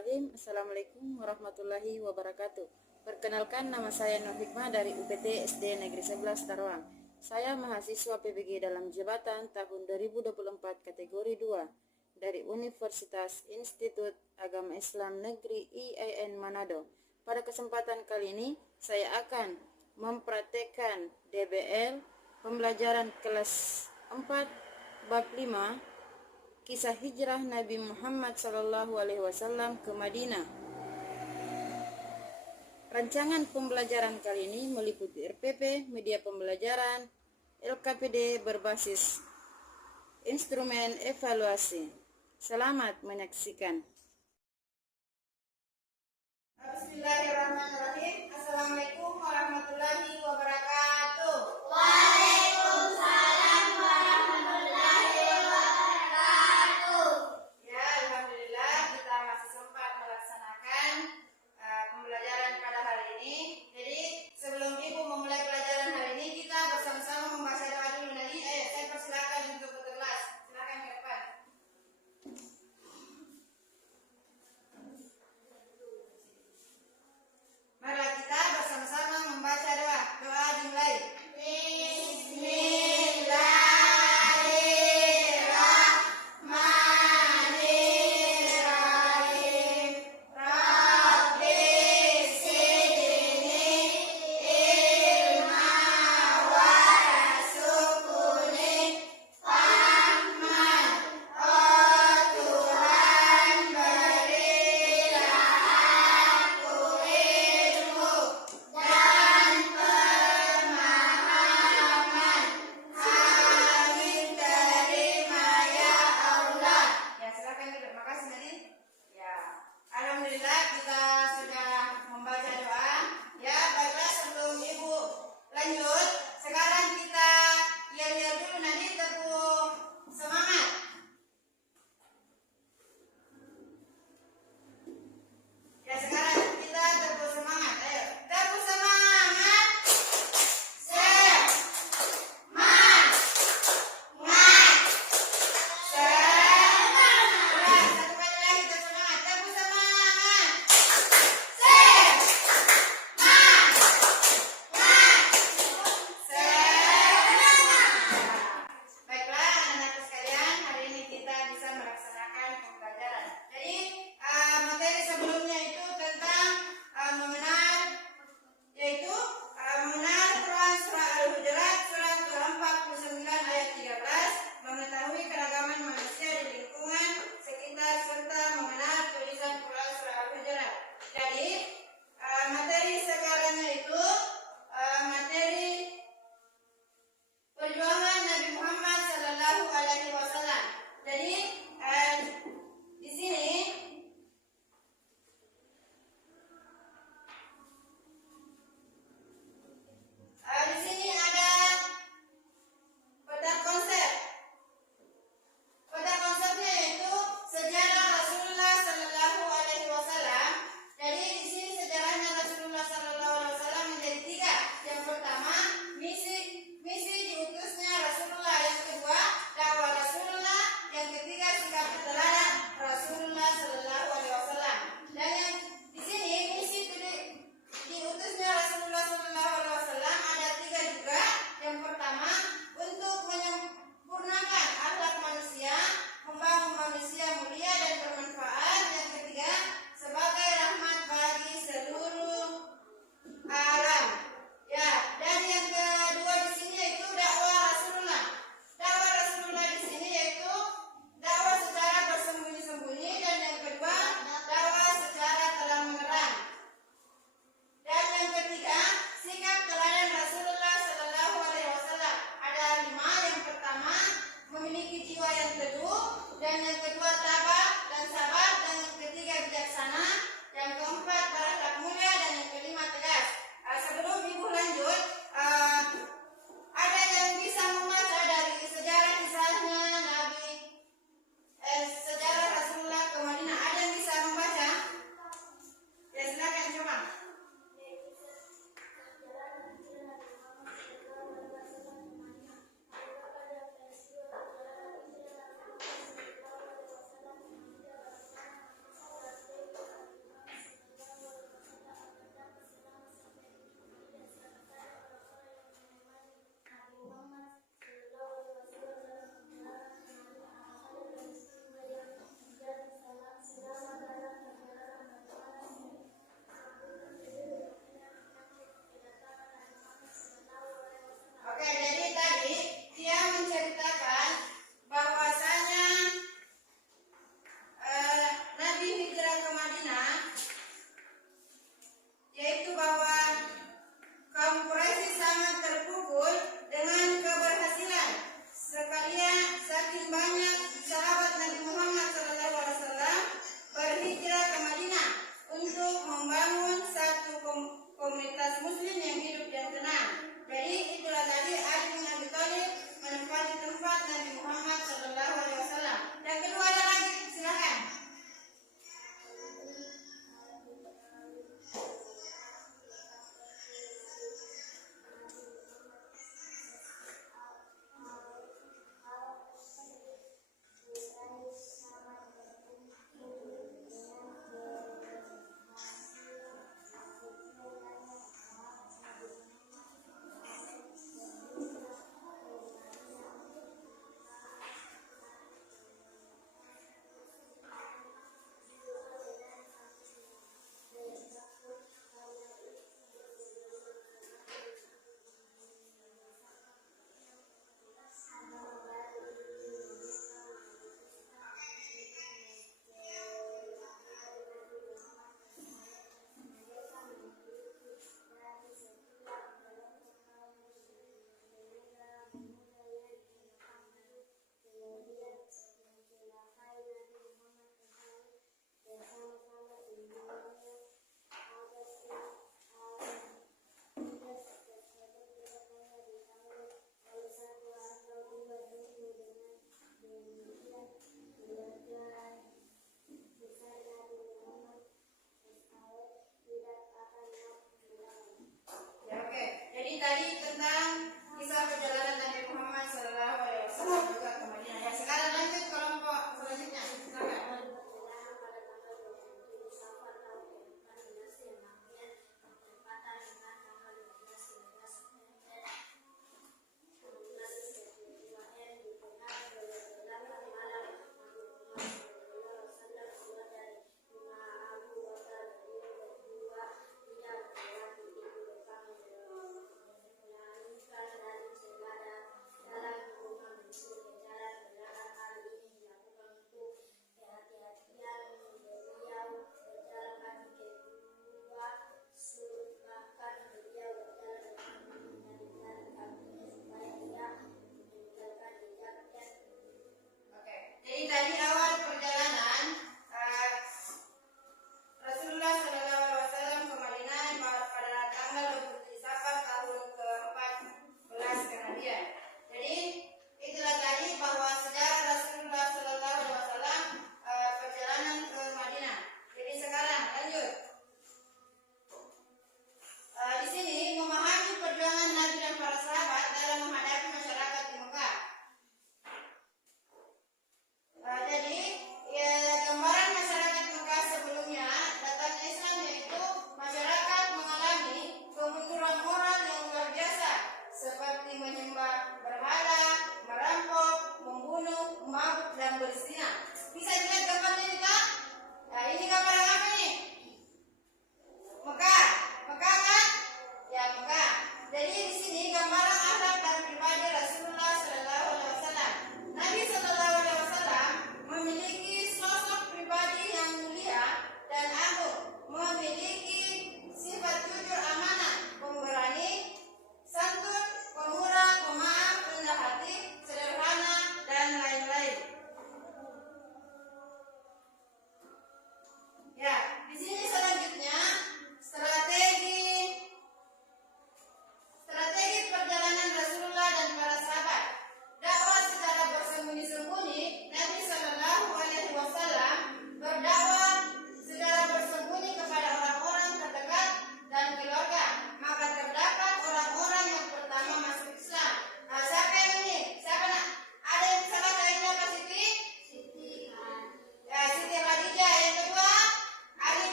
Bismillahirrahmanirrahim. Assalamualaikum warahmatullahi wabarakatuh. Perkenalkan, nama saya Nur Hikmah dari UPT SD Negeri 11 Taruang. Saya mahasiswa PBG dalam jabatan tahun 2024 kategori 2 dari Universitas Institut Agama Islam Negeri IAIN Manado. Pada kesempatan kali ini saya akan mempraktekkan DBL pembelajaran kelas 4 bab 5 Kisah hijrah Nabi Muhammad SAW ke Madinah. Rancangan pembelajaran kali ini meliputi RPP, media pembelajaran, LKPD berbasis instrumen evaluasi. Selamat menyaksikan. Bismillahirrahmanirrahim. Assalamualaikum warahmatullahi wabarakatuh. Doa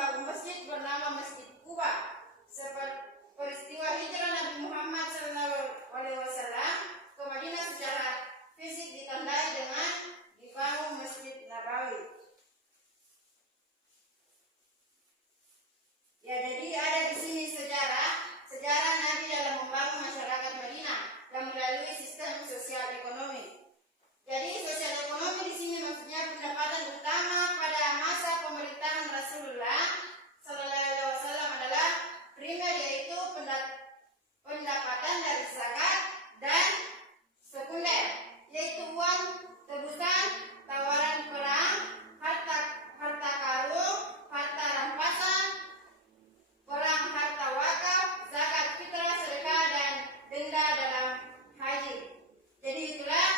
membangun masjid bernama Masjid Kuba. Seperti peristiwa hijrah Nabi Muhammad SAW ke Madinah secara fisik ditandai dengan dibangun Masjid Nabawi. Ya, jadi ada di sini sejarah Nabi dalam membangun masyarakat Madinah yang melalui sistem sosial ekonomi. Jadi sosial ekonomi di sini maksudnya pendapatan utama pada masa pemerintahan Rasulullah SAW adalah primer, yaitu pendapatan dari zakat, dan sekunder yaitu uang tebusan, tawaran perang, harta karun, harta rampasan, perang, harta wakaf, zakat fitrah, sedekah, dan denda dalam haji. Jadi itulah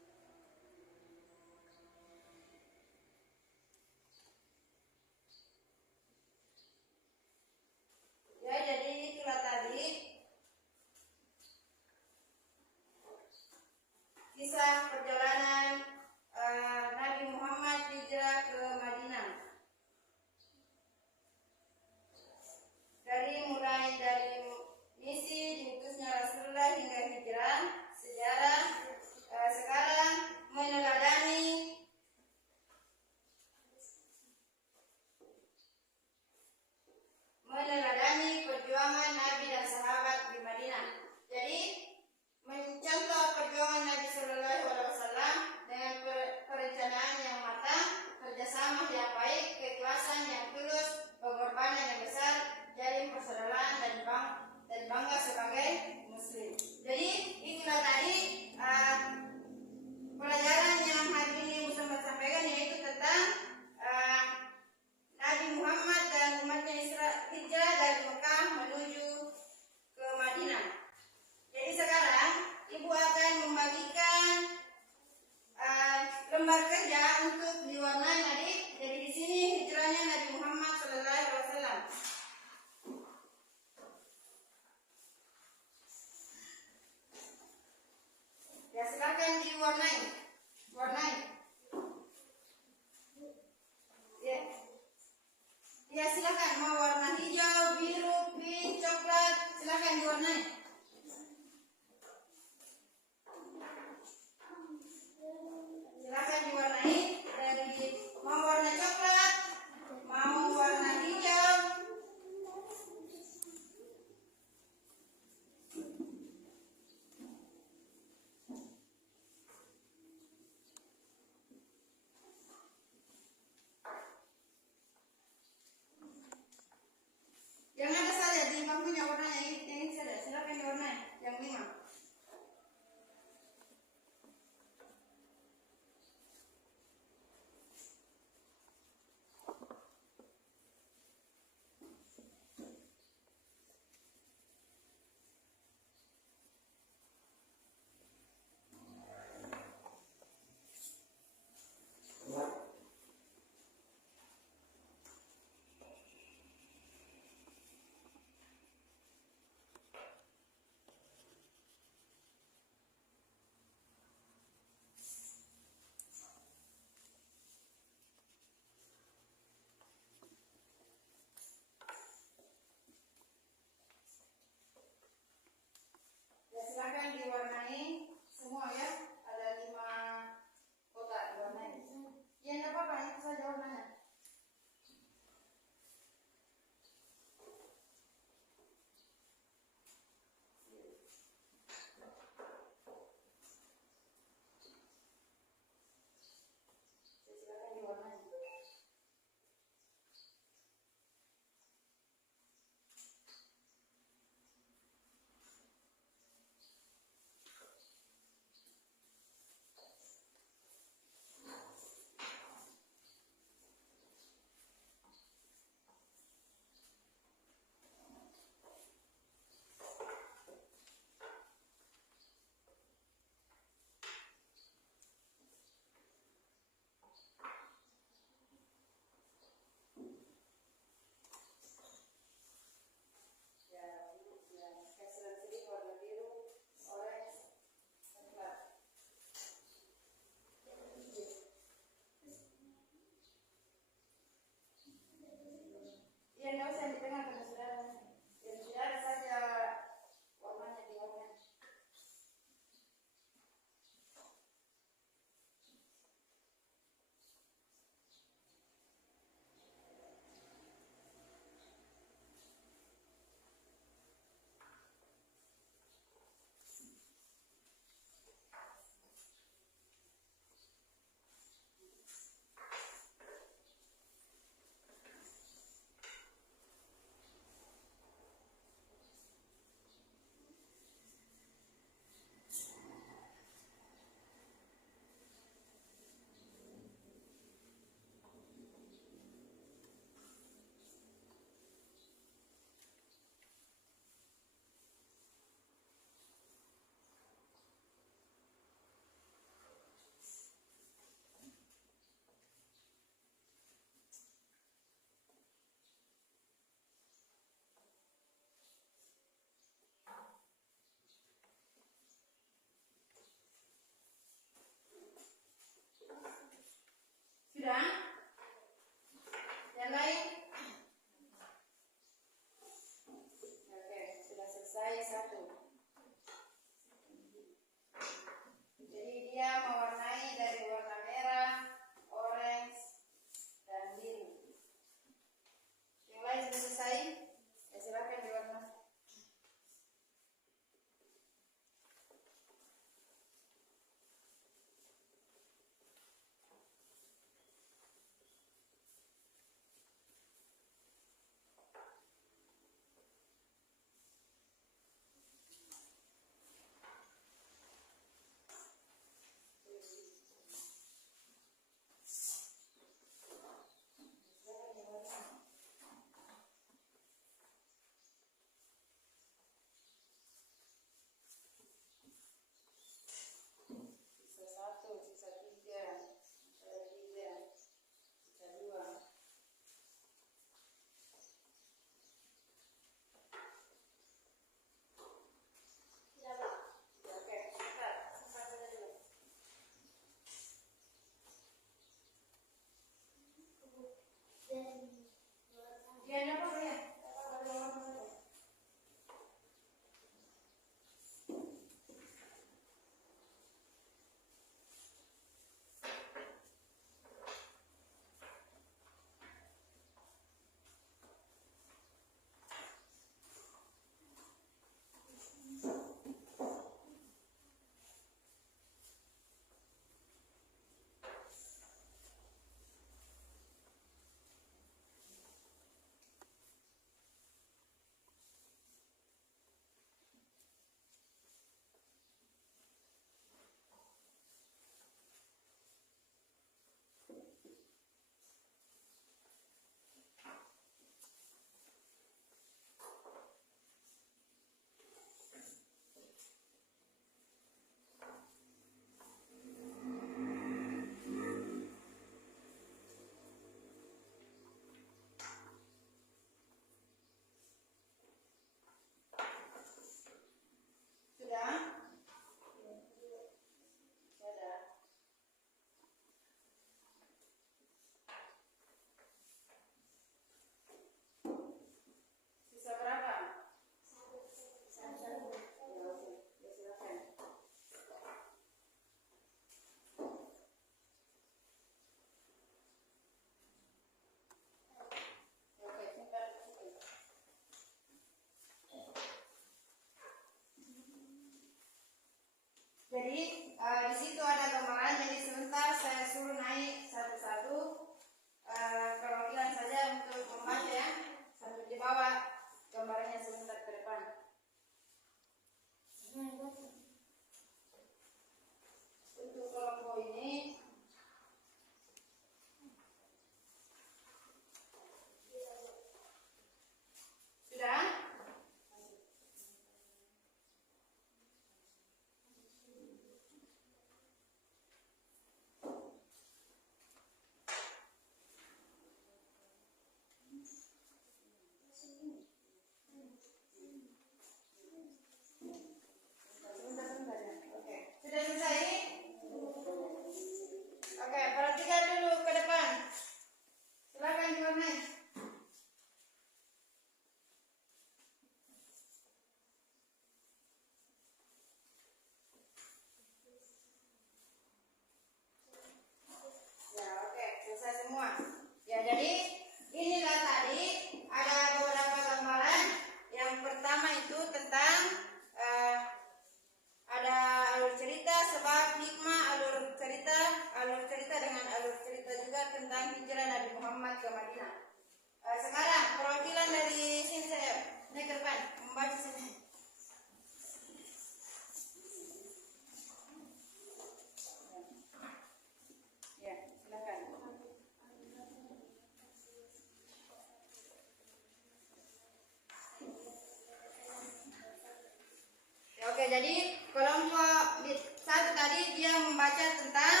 jadi kelompok satu tadi dia membaca tentang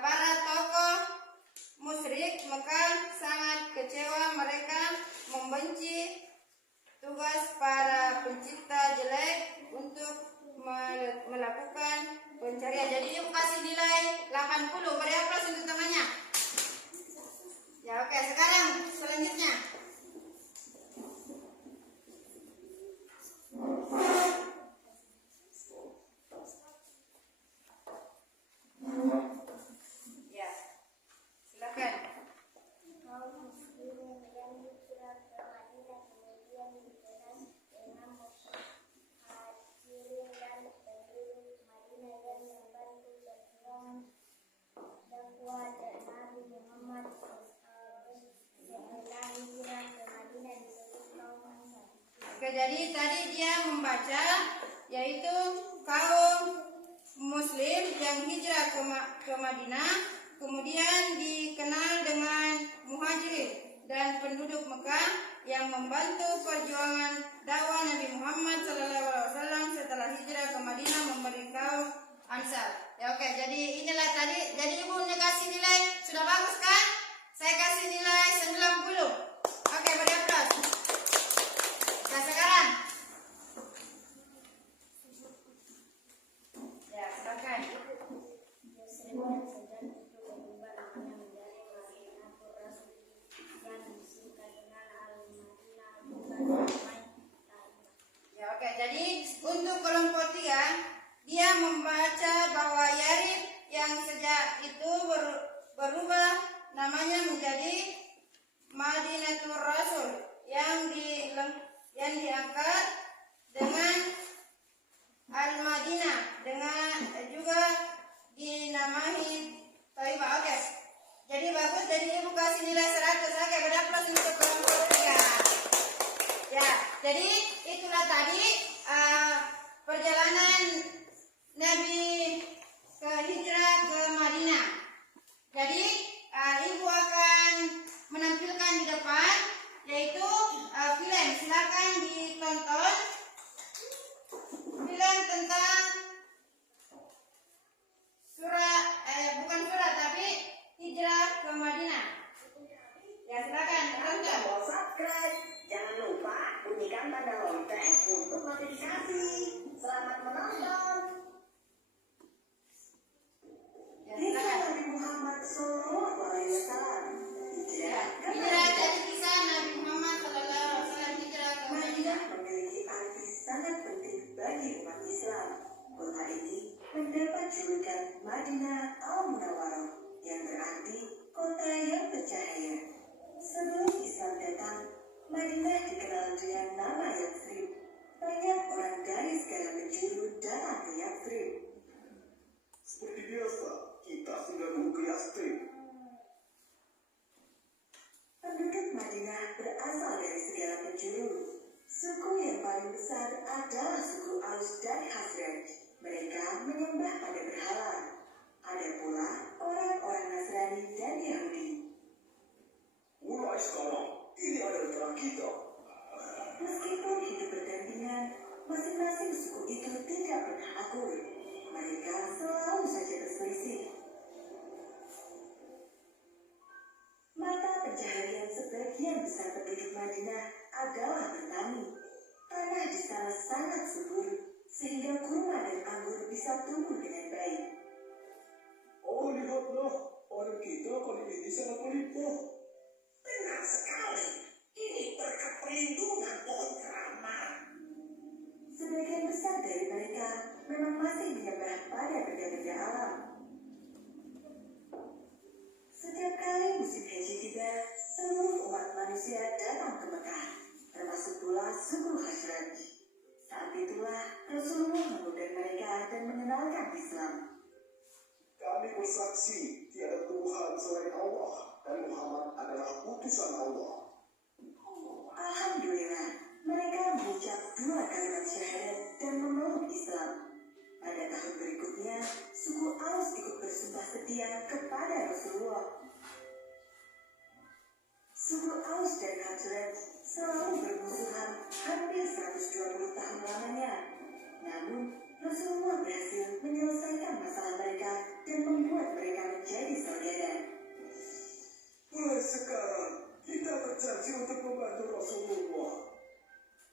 para tokoh musyrik Mekah sangat kecewa, mereka membenci tugas para pencipta jelek untuk melakukan pencarian. Jadi ibu kasih nilai 80. Beri aplaus untuk temannya. Ya, oke, sekarang selanjutnya. Ya, silakan. Oke, jadi tadi dia membaca yaitu kaum muslim yang hijrah ke Madinah, kemudian dikenal dengan muhajirin dan penduduk Mekah yang membantu perjuangan dakwah Nabi Muhammad SAW setelah hijrah ke Madinah memberi kaum Ansar. Ya, oke, jadi inilah tadi. Jadi ibu kasih nilai sudah bagus kan? Saya kasih nilai 90. Oke, beri aplaus. Nah, sekarang ya, silakan. Ya, oke, jadi untuk kelompok 3 dia membaca bahwa Yarib yang sejak itu berubah namanya menjadi Madinatul Rasul yang diangkat dengan Al-Madinah, dengan juga dinamai Thaibah. Oke, jadi bagus. Jadi ibu kasih nilai 100. Oke, beraplaus untuk kelompok 3. Ya, jadi itulah tadi perjalanan Nabi ke hijrah ke Madinah. Jadi ibu akan menampilkan di depan yaitu film. Silakan ditonton film tentang bukan surat tapi hijrah ke Madinah. Ya, silakan tonton. Subscribe, jangan lupa bunyikan tanda lonceng untuk notifikasi. Selamat menonton. Kisah Nabi Muhammad SAW. Hijrah, jadi kisah Nabi Muhammad SAW hijrah ke Madinah. Madinah memiliki arti sangat penting bagi umat Islam. Kota ini mendapat julukan Madinah Al-Munawwarah yang berarti kota yang bercahaya. Sebelum Islam datang, Madinah dikenal dengan nama Yathrib. Banyak orang dari segala penjuru datang ke Yathrib. Seperti biasa, kita sudah dulu ke Yathrib. Penduduk Madinah berasal dari segala penjuru. Suku yang paling besar adalah suku Aus dan Khazraj. Mereka menyembah pada berhala. Ada pula orang-orang Nasrani dan Yahudi. Mulai sekarang, ini adalah perang kita. Meskipun hidup berdampingan, masing-masing suku itu tidak pernah akur. Mereka selalu saja berselisih. Mata pencaharian sebagian besar penduduk Madinah adalah bertani. Tanah di sana sangat subur, sehingga kurma dan anggur bisa tumbuh dengan baik. Oh, lihatlah, orang kita kali ini sangat melimpah. Benar sekali, ini berkat perlindungan pohon keramat. Sebagian besar dari mereka memang masih menyembah pada benda-benda alam. Setiap kali musim haji tiba, seluruh umat manusia datang ke Mekah, termasuk pula suku Khazraj. Saat itulah Rasulullah mengundang mereka dan mengenalkan Islam. Kami bersaksi tiada Tuhan selain Allah dan Muhammad adalah utusan Allah. Alhamdulillah, mereka mengucap 2 kalimat syahadat dan memeluk Islam. Pada tahun berikutnya, suku Aus ikut bersumpah setia kepada Rasulullah. Suku Aus dan Khazraj selalu bermusuhan hampir 120 tahun lamanya. Namun, berhasil menyelesaikan masalah mereka dan membuat mereka menjadi saudara. Mulai sekarang, kita berjanji untuk membantu Rasulullah.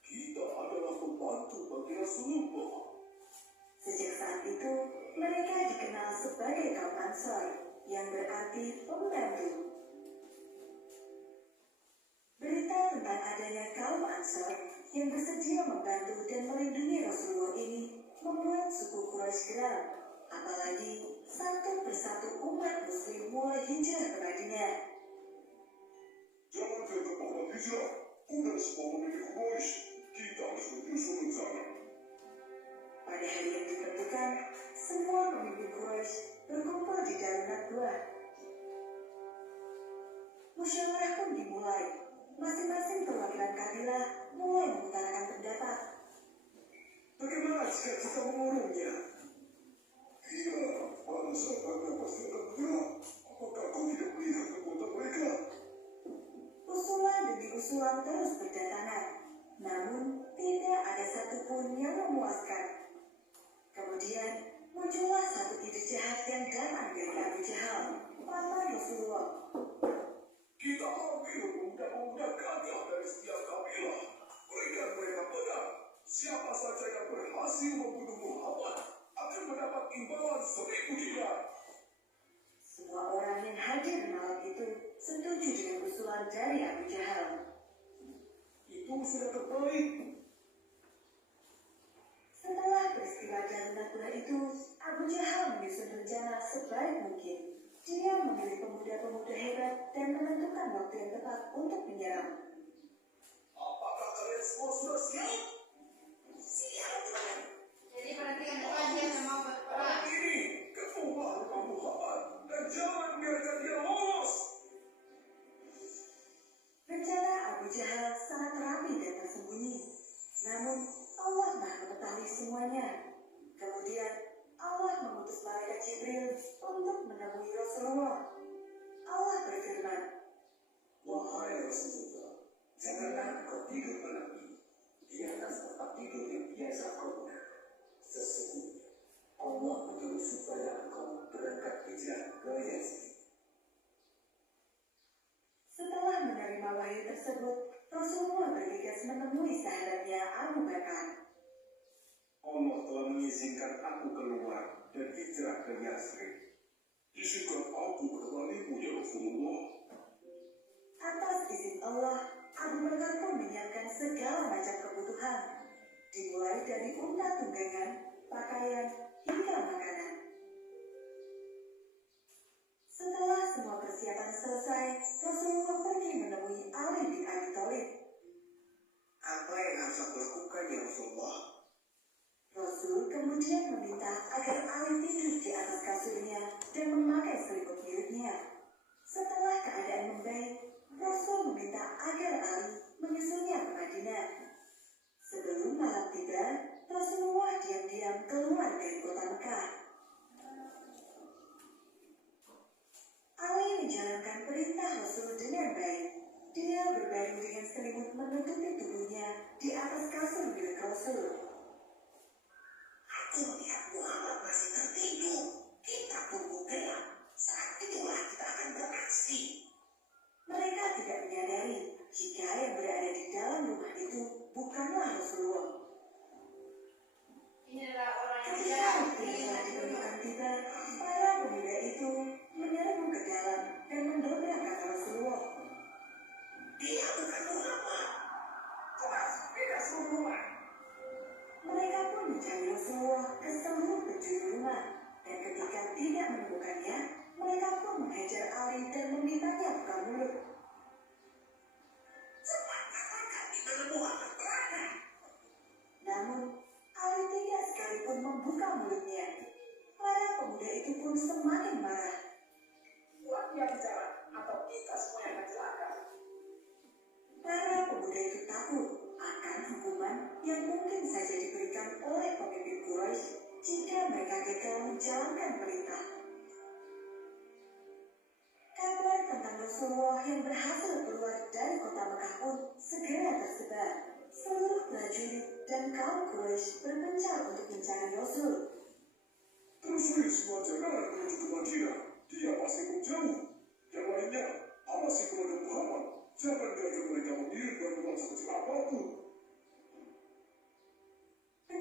Kita adalah pembantu bagi Rasulullah. Sejak saat itu, mereka dikenal sebagai kaum Ansor, yang berarti pembantu. Berita tentang adanya kaum Ansor yang bersedia membantu dan melindungi Rasulullah ini membuat suku Quraisy geram. Apalagi satu persatu umat Muslim mulai hijrah ke Madinah. Jangan terkepala hijrah. Udah semua memiliki Quraisy. Kita harus menyusun rencana. Pada hari yang ditentukan, semua pemimpin Quraisy berkumpul di dalam Nadwa. Musyawarah pun dimulai. Masing-masing perwakilan kabilah mulai mengutarakan pendapat. Bagaimana jika kita mengurungnya? Iya, pada saat mereka pasti akan menyerah. Apakah kau tidak melihat kekuatan mereka? Usulan demi usulan terus berdatangan. Namun, tidak ada satupun yang memuaskan. Kemudian, muncullah satu ide jahat yang datang dari Abu Jahal, paman Rasulullah. Kita ambil pemuda-pemuda gagah dari setiap kabilah. Berikan mereka pedang. Siapa saja yang berhasil membunuh Muhammad akan mendapat imbalan 1000 dinar. Semua orang yang hadir malam itu setuju dengan usulan dari Abu Jahal. Itu sudah terbaik. Setelah peristiwa Darunatullah itu, Abu Jahal menyusun rencana sebaik mungkin. Dia memilih pemuda-pemuda hebat dan menentukan waktu yang tepat untuk menyerang. Apakah kalian semua sudah siap? Siap, Tuhan. Jadi perhatikan apa dia mau berperang. Ini ketua rumah Muhammad dan jangan biarkan dia lolos. Rencana Abu Jahal sangat rapi dan tersembunyi. Namun, Allah Maha mengetahui semuanya. Kemudian, Allah mengutus malaikat Jibril untuk menemui Rasulullah. Allah berfirman, Wahai Rasulullah, janganlah kau tidur malam ini di atas tempat tidur yang biasa kau gunakan. Sesungguhnya, Allah menyuruh supaya engkau berangkat hijrah ke Yazid. setelah menerima wahyu tersebut, Rasulullah bergegas menemui sahabatnya Abu Bakar. Allah telah mengizinkan aku keluar dan hijrah ke Yazid. Izinkan aku menemanimu ya Rasulullah. Atas izin Allah, Abu Bakar pun menyiapkan segala macam kebutuhan, dimulai dari unta tunggangan, pakaian, hingga makanan. Setelah semua persiapan selesai, Rasulullah pergi menemui Ali bin Abi Thalib. Apa yang harus aku lakukan ya Rasulullah? Rasul kemudian meminta agar Ali tidur di atas kasurnya dan memakai selimut miliknya. Setelah keadaan membaik, Rasul meminta agar Ali menyusulnya ke Madinah. Sebelum malam tiba, Rasulullah diam-diam keluar dari kota Mekah. Ali menjalankan perintah Rasul dengan baik. Dia berbaring dengan selimut menutupi tubuhnya di atas kasur milik Rasul. Aku melihat Muhammad masih tertidur. Kita tunggu gelap. Saat itulah kita akan beraksi. Mereka tidak menyadari jika yang berada di dalam rumah itu bukanlah Rasulullah. Inilah orang yang Ketika jahat. waktu yang telah ditentukan tiba, para pemuda itu menyerbu ke dalam dan mendobrak kata Rasulullah. Dia bukan Muhammad. Cepat, bebas rumah. Mereka pun mencari Rasulullah ke seluruh penjuru rumah, dan ketika tidak menemukannya, mereka pun menghajar Ali dan memintanya buka mulut. Cepat katakan di mana Muhammad berada. Namun, Ali tidak sekalipun membuka mulutnya. Para pemuda itu pun semakin marah. Buat dia bicara, atau kita semua yang akan celaka. Para pemuda itu takut akan hukuman yang mungkin saja diberikan oleh pemimpin Quraisy jika mereka gagal menjalankan perintah. Kabar tentang Rasulullah yang berhasil keluar dari kota Mekah pun segera tersebar. Seluruh prajurit dan kaum Quraisy berpencar untuk mencari Rasul.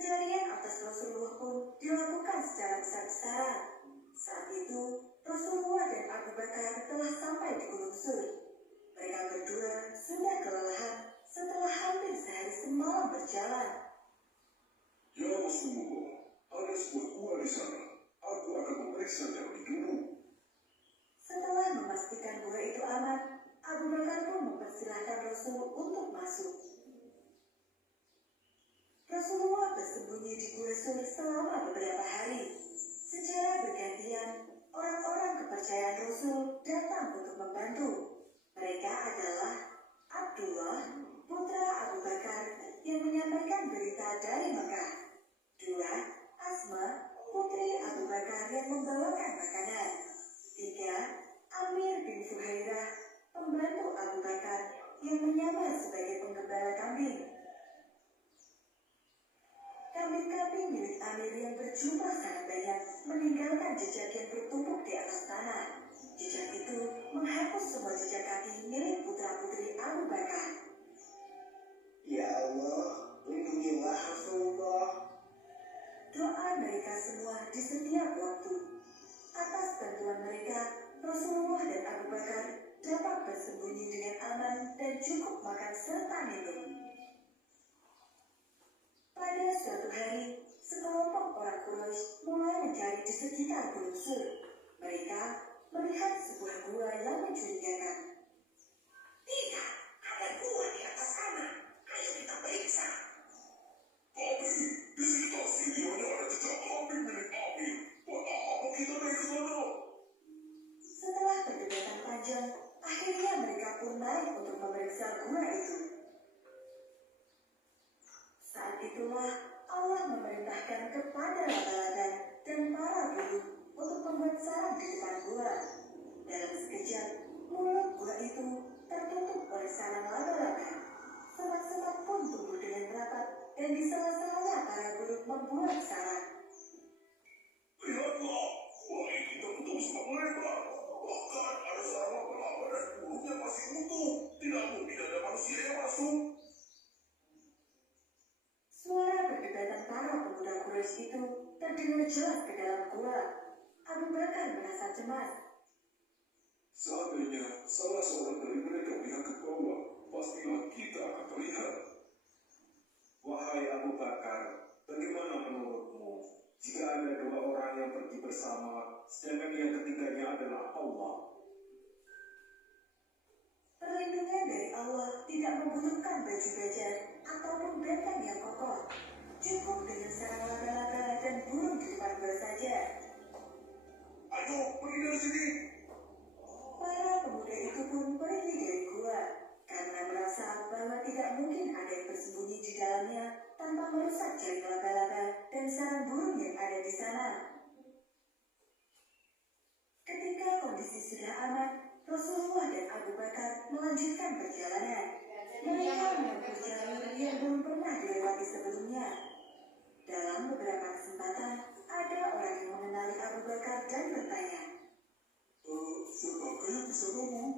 Pencarian atas Rasulullah pun dilakukan secara besar-besaran. Saat itu, Rasulullah dan Abu Bakar telah sampai di Gunung Sur. Mereka berdua sudah kelelahan setelah hampir sehari semalam berjalan. Ya Rasulullah, ada sebuah gua di sana. Aku akan memeriksa terlebih dulu. Setelah memastikan gua itu aman, Abu Bakar pun mempersilahkan Rasul untuk masuk. Rasulullah bersembunyi di Gua Sur selama beberapa hari. Secara bergantian, orang-orang kepercayaan Rasul datang untuk membantu. Mereka adalah Abdullah, putra Abu Bakar, yang menyampaikan berita dari Mekah. 2. Asma, putri Abu Bakar yang membawakan makanan. 3. Amir bin Fuhairah, pembantu Abu Bakar yang menyamar sebagai penggembala kambing. Kambing-kambing milik Amir yang berjumlah sangat banyak meninggalkan jejak yang bertumpuk di atas tanah. Jejak itu menghapus semua jejak kaki milik putra-putri Abu Bakar. Ya Allah, lindungilah Rasulullah. Doa mereka semua di setiap waktu. Atas bantuan mereka, Rasulullah dan Abu Bakar dapat bersembunyi dengan aman dan cukup makan serta minum. Pada suatu hari, sekelompok orang Quraisy mulai mencari di sekitar Gunung Sur. Mereka melihat sebuah gua yang mencurigakan. Tidak, ada gua di atas sana. Ayo kita periksa. Tapi, di sekitar sini hanya ada jejak kambing milik Amir. Buat apa kita naik ke sana? Setelah perdebatan panjang, akhirnya mereka pun naik untuk memeriksa gua itu. Saat itulah Allah memerintahkan kepada laba-laba dan para burung untuk membuat sarang di depan gua. Dalam sekejap, mulut gua itu tertutup oleh sarang laba-laba. Semak-semak pun tumbuh dengan rapat dan di sela-selanya para burung membuat sarang. Lihatlah, gua ini tertutup semakin lebar. Bahkan ada sarang laba-laba dan burungnya masih utuh. Tidak mungkin ada manusia yang masuk. Suara perdebatan para pemuda Quraisy itu terdengar jelas ke dalam gua. Abu Bakar merasa cemas. Seandainya salah seorang dari mereka melihat ke bawah, pastilah kita akan terlihat. Wahai Abu Bakar, bagaimana menurutmu jika ada dua orang yang pergi bersama, sedangkan yang ketiganya adalah Allah? Perlindungan dari Allah tidak membutuhkan baju baja ataupun benteng yang kokoh. Cukup dengan sarang laba-laba dan burung di depan gua saja. Ayo, pergi dari sini. Para pemuda itu pun pergi dari gua karena merasa bahwa tidak mungkin ada yang bersembunyi di dalamnya tanpa merusak jaring laba-laba dan sarang burung yang ada di sana. Ketika kondisi sudah aman, Rasulullah dan Abu Bakar melanjutkan perjalanan. Mereka menempuh jalur yang belum pernah dilewati sebelumnya. Dalam beberapa kesempatan, ada orang yang mengenali Abu Bakar dan bertanya, Siapakah yang bisa ngomong?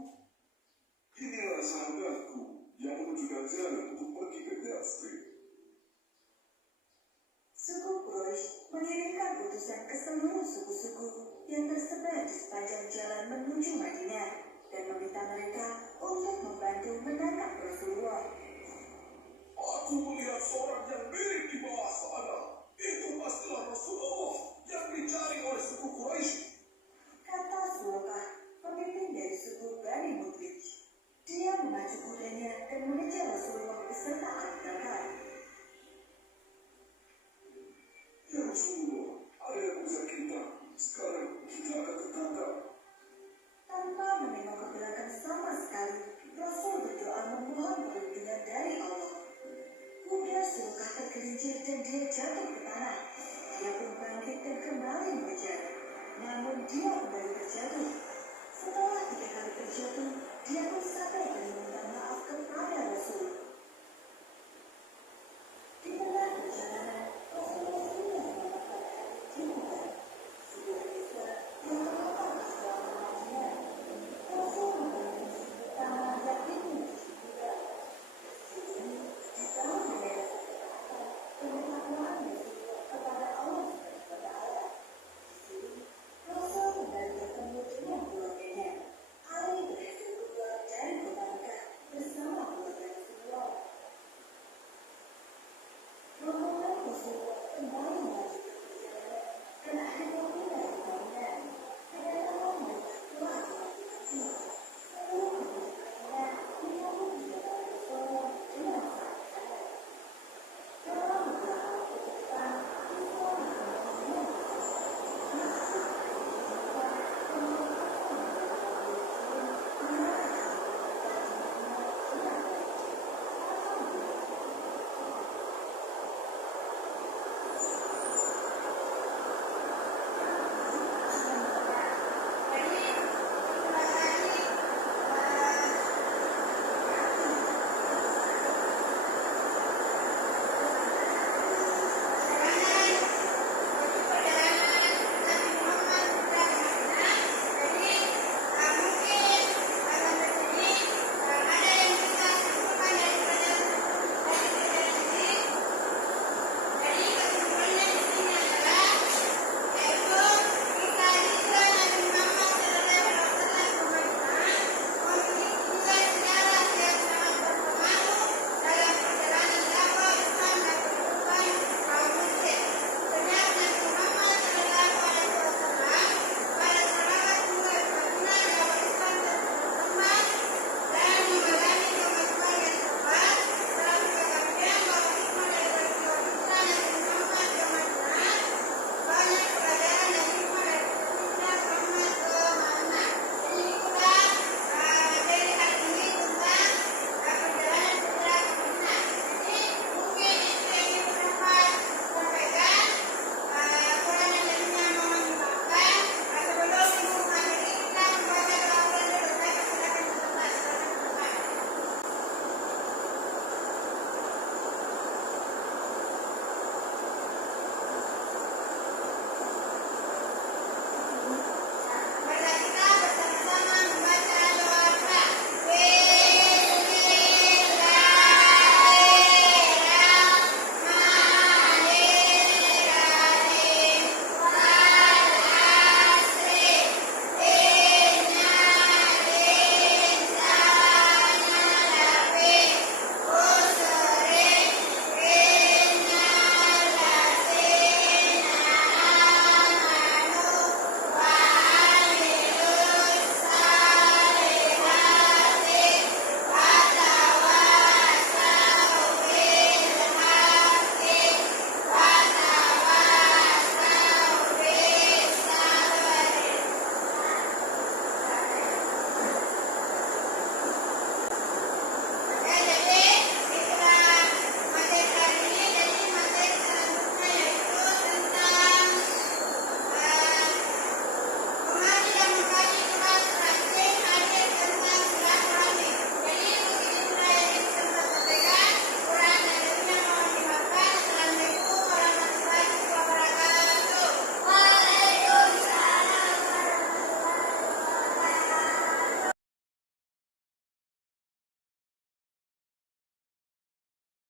Inilah sahabatku yang menunjukkan jalan untuk pergi ke Yasrib. suku Quraisy mengirimkan utusan ke seluruh suku-suku yang tersebar di sepanjang jalan menuju Madinah dan meminta mereka untuk membantu menangkap Rasulullah. Aku melihat seorang yang mirip di bawah sana. Itu pastilah Rasulullah yang dicari oleh suku Quraisy. Kata Sulokah, pemimpin dari suku Bani Mudlij. Dia memacu kudanya dan mengejar Rasulullah beserta Abu Bakar. Ya Rasulullah, ada yang bisa kita. Sekarang kita akan ketangkap. Tanpa menengok ke belakang sama sekali, Rasul berdoa memohon perlindungan dari Allah. Kuda Sulokah tergelincir dan dia jatuh ke tanah. Dia pun bangkit dan kembali mengejar. Namun dia kembali terjatuh. Setelah 3 kali terjatuh, dia pun sadar dan meminta maaf kepada Rasul.